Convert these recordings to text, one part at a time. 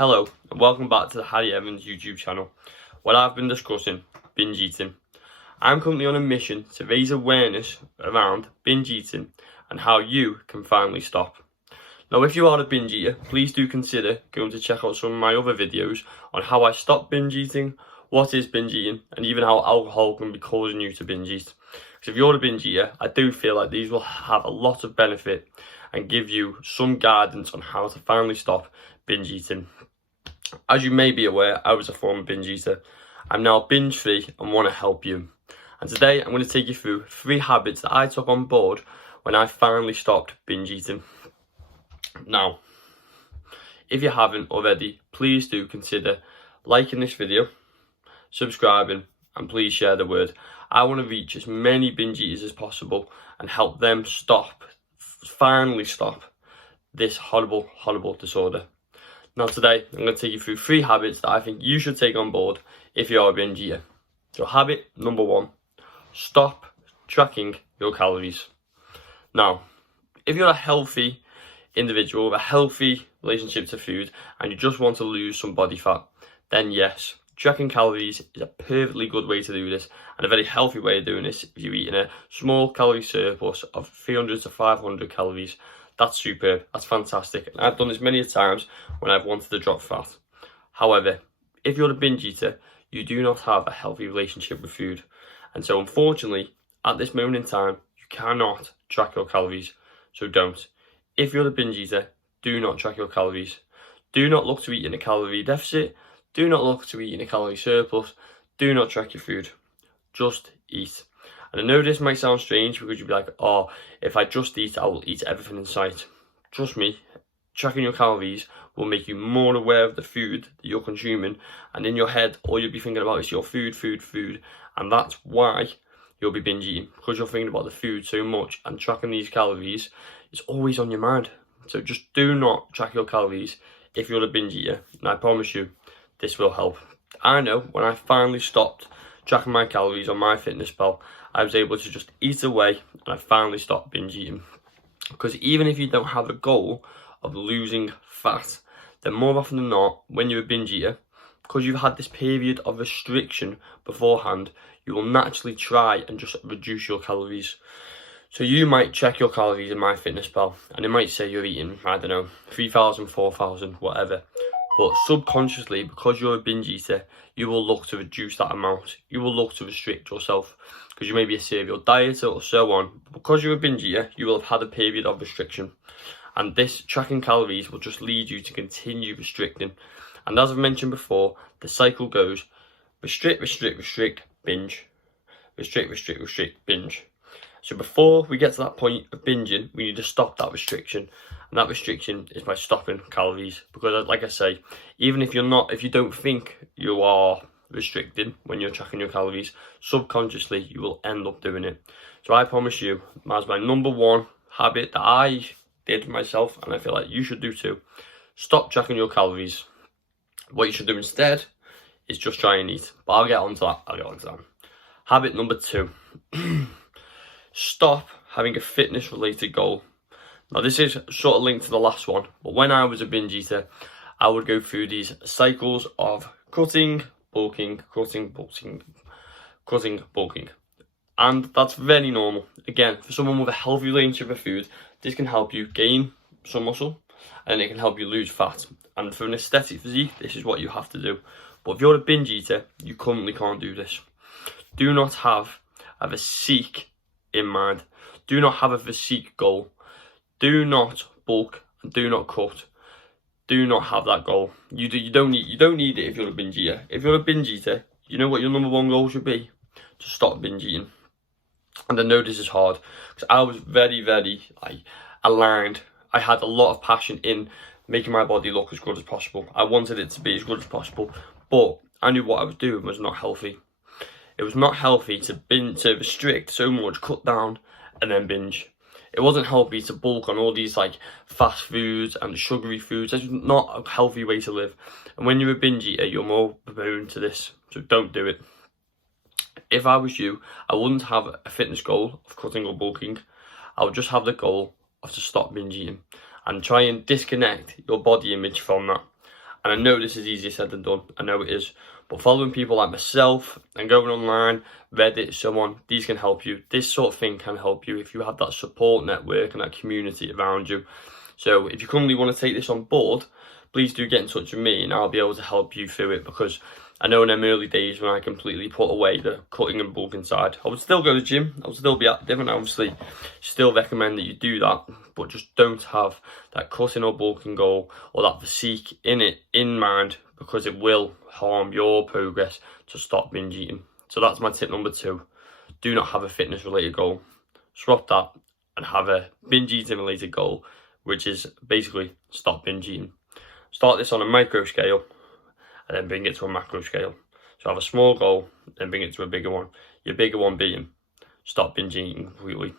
Hello and welcome back to the Harry Evans YouTube channel, where I've been discussing binge eating. I'm currently on a mission to raise awareness around binge eating and how you can finally stop. Now, if you are a binge eater, please do consider going to check out some of my other videos on how I stopped binge eating, what is binge eating, and even how alcohol can be causing you to binge eat. Because if you're a binge eater, I do feel like these will have a lot of benefit and give you some guidance on how to finally stop binge eating. As you may be aware, I was a former binge eater. I'm now binge free and want to help you. And today I'm going to take you through 3 habits that I took on board when I finally stopped binge eating. Now, if you haven't already, please do consider liking this video, subscribing, and please share the word. I want to reach as many binge eaters as possible and help them finally stop this horrible disorder. Now today, I'm going to take you through 3 habits that I think you should take on board if you are a binge eater. So habit number 1, stop tracking your calories. Now, if you're a healthy individual with a healthy relationship to food and you just want to lose some body fat, then yes, tracking calories is a perfectly good way to do this, and a very healthy way of doing this. If you're eating a small calorie surplus of 300 to 500 calories, that's superb, that's fantastic. And I've done this many times when I've wanted to drop fat. However, if you're a binge eater, you do not have a healthy relationship with food. And so unfortunately, at this moment in time, you cannot track your calories, so don't. If you're a binge eater, do not track your calories. Do not look to eat in a calorie deficit. Do not look to eat in a calorie surplus. Do not track your food. Just eat. And I know this might sound strange because you'll be like, oh, if I just eat, I will eat everything in sight. Trust me, tracking your calories will make you more aware of the food that you're consuming. And in your head, all you'll be thinking about is your food. And that's why you'll be binge eating, because you're thinking about the food so much, and tracking these calories is always on your mind. So just do not track your calories if you're a binge eater. And I promise you, this will help. I know when I finally stopped tracking my calories on MyFitnessPal, I was able to just eat away and I finally stopped binge eating. Because even if you don't have a goal of losing fat, then more often than not, when you're a binge eater, because you've had this period of restriction beforehand, you will naturally try and just reduce your calories. So you might check your calories in MyFitnessPal and it might say you're eating, I don't know, 3,000, 4,000, whatever. But subconsciously, because you're a binge eater, you will look to reduce that amount. You will look to restrict yourself because you may be a serial dieter or so on. But because you're a binge eater, you will have had a period of restriction. And this tracking calories will just lead you to continue restricting. And as I've mentioned before, the cycle goes restrict, binge. Restrict, binge. So before we get to that point of binging, we need to stop that restriction. And that restriction is by stopping calories. Because like I say, even if you don't think you are restricting when you're tracking your calories, subconsciously you will end up doing it. So I promise you, as my number 1 habit that I did myself, and I feel like you should do too, stop tracking your calories. What you should do instead is just try and eat. But I'll get on to that. Habit number 2. Stop having a fitness related goal. Now this is sort of linked to the last one, but when I was a binge eater, I would go through these cycles of cutting, bulking. And that's very normal. Again, for someone with a healthy relationship with food, this can help you gain some muscle and it can help you lose fat. And for an aesthetic physique, this is what you have to do. But if you're a binge eater, you currently can't do this. Do not have a physique in mind. Do not have a physique goal. Do not bulk and do not cut. Do not have that goal. You don't need it if you're a binge eater. If you're a binge eater, you know what your number 1 goal should be? To stop binge eating. And I know this is hard because I was very aligned. I had a lot of passion in making my body look as good as possible. I wanted it to be as good as possible, but I knew what I was doing was not healthy. It was not healthy to restrict so much, cut down, and then binge. It wasn't healthy to bulk on all these like fast foods and sugary foods. That's not a healthy way to live. And when you're a binge eater, you're more prone to this. So don't do it. If I was you, I wouldn't have a fitness goal of cutting or bulking. I would just have the goal of to stop binge eating and try and disconnect your body image from that. And I know this is easier said than done, I know it is, but following people like myself and going online, Reddit, so on, these can help you. This sort of thing can help you if you have that support network and that community around you. So if you currently want to take this on board, please do get in touch with me and I'll be able to help you through it, because I know in them early days when I completely put away the cutting and bulking side, I would still go to the gym, I would still be active, and I obviously still recommend that you do that, but just don't have that cutting or bulking goal or that physique in mind, because it will harm your progress to stop binge eating. So that's my tip number 2. Do not have a fitness related goal. Swap that and have a binge eating related goal, which is basically stop binge eating. Start this on a micro scale and then bring it to a macro scale. So have a small goal, then bring it to a bigger one. Your bigger one being stop binge eating completely.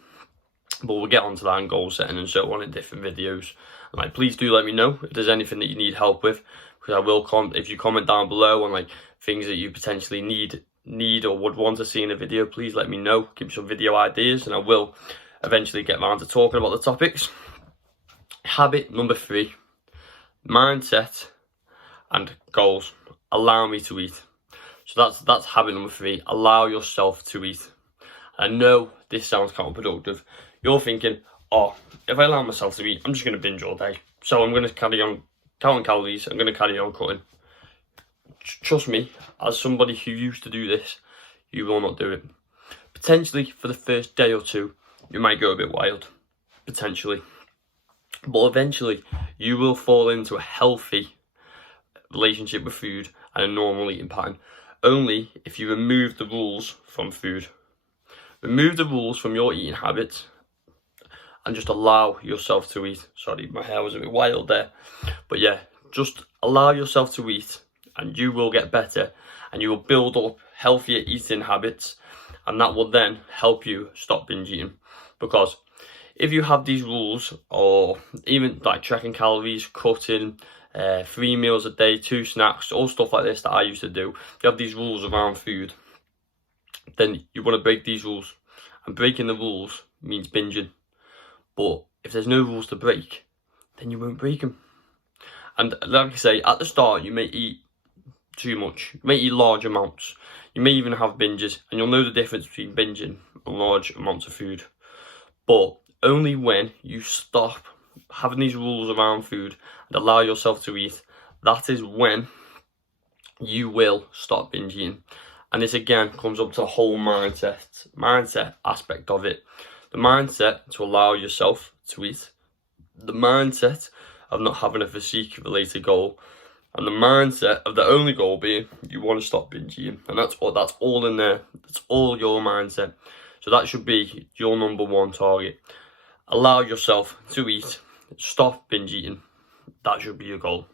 But we'll get onto that and goal setting and so on in different videos. And like, please do let me know if there's anything that you need help with, because I will if you comment down below on like things that you potentially need or would want to see in a video. Please let me know, give me some video ideas, and I will eventually get around to talking about the topics. Habit number 3, mindset and goals. Allow me to eat. So that's habit number 3. Allow yourself to eat. I know this sounds counterproductive. You're thinking, oh, if I allow myself to eat, I'm just going to binge all day. So I'm going to carry on counting calories. I'm going to carry on cutting. Trust me, as somebody who used to do this, you will not do it. Potentially for the first day or 2, you might go a bit wild. Potentially. But eventually, you will fall into a healthy relationship with food and a normal eating pattern. Only if you remove the rules from food. Remove the rules from your eating habits and just allow yourself to eat. Sorry, my hair was a bit wild there. But yeah, just allow yourself to eat and you will get better and you will build up healthier eating habits, and that will then help you stop binge eating. Because if you have these rules, or even like tracking calories, cutting, 3 meals a day, 2 snacks, all stuff like this that I used to do, if you have these rules around food, then you want to break these rules. And breaking the rules means binging. But if there's no rules to break, then you won't break them. And like I say, at the start, you may eat too much. You may eat large amounts. You may even have binges, and you'll know the difference between binging and large amounts of food. But only when you stop having these rules around food and allow yourself to eat, that is when you will stop binge eating. And this again comes up to the whole mindset aspect of it. The mindset to allow yourself to eat, the mindset of not having a physique related goal, and the mindset of the only goal being you want to stop binge eating. And that's all in there. That's all your mindset. So that should be your number 1 target. Allow yourself to eat, stop binge eating. That should be your goal.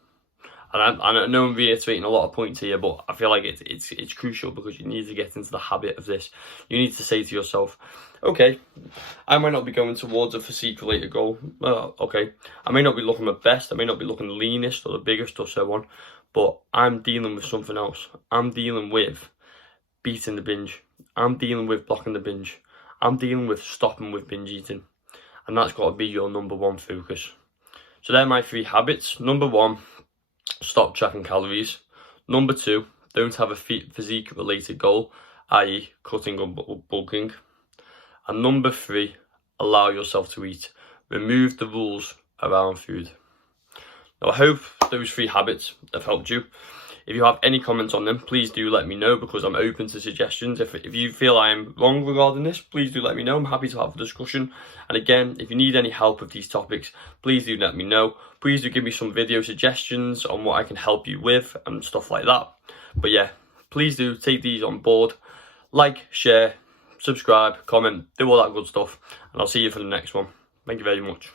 And I know I'm reiterating a lot of points here, but I feel like it's crucial, because you need to get into the habit of this. You need to say to yourself, okay, I might not be going towards a physique related goal. Okay, I may not be looking my best, I may not be looking the leanest or the biggest or so on, but I'm dealing with something else. I'm dealing with beating the binge. I'm dealing with blocking the binge. I'm dealing with stopping with binge eating. And that's got to be your number 1 focus. So they're my 3 habits. Number 1, stop tracking calories. Number 2, don't have a physique related goal, i.e. cutting or bulking. And number 3, allow yourself to eat. Remove the rules around food. Now I hope those 3 habits have helped you. If you have any comments on them, please do let me know, because I'm open to suggestions. If you feel I'm wrong regarding this, please do let me know. I'm happy to have a discussion. And again, if you need any help with these topics, please do let me know. Please do give me some video suggestions on what I can help you with and stuff like that. But yeah, please do take these on board. Like, share, subscribe, comment, do all that good stuff. And I'll see you for the next one. Thank you very much.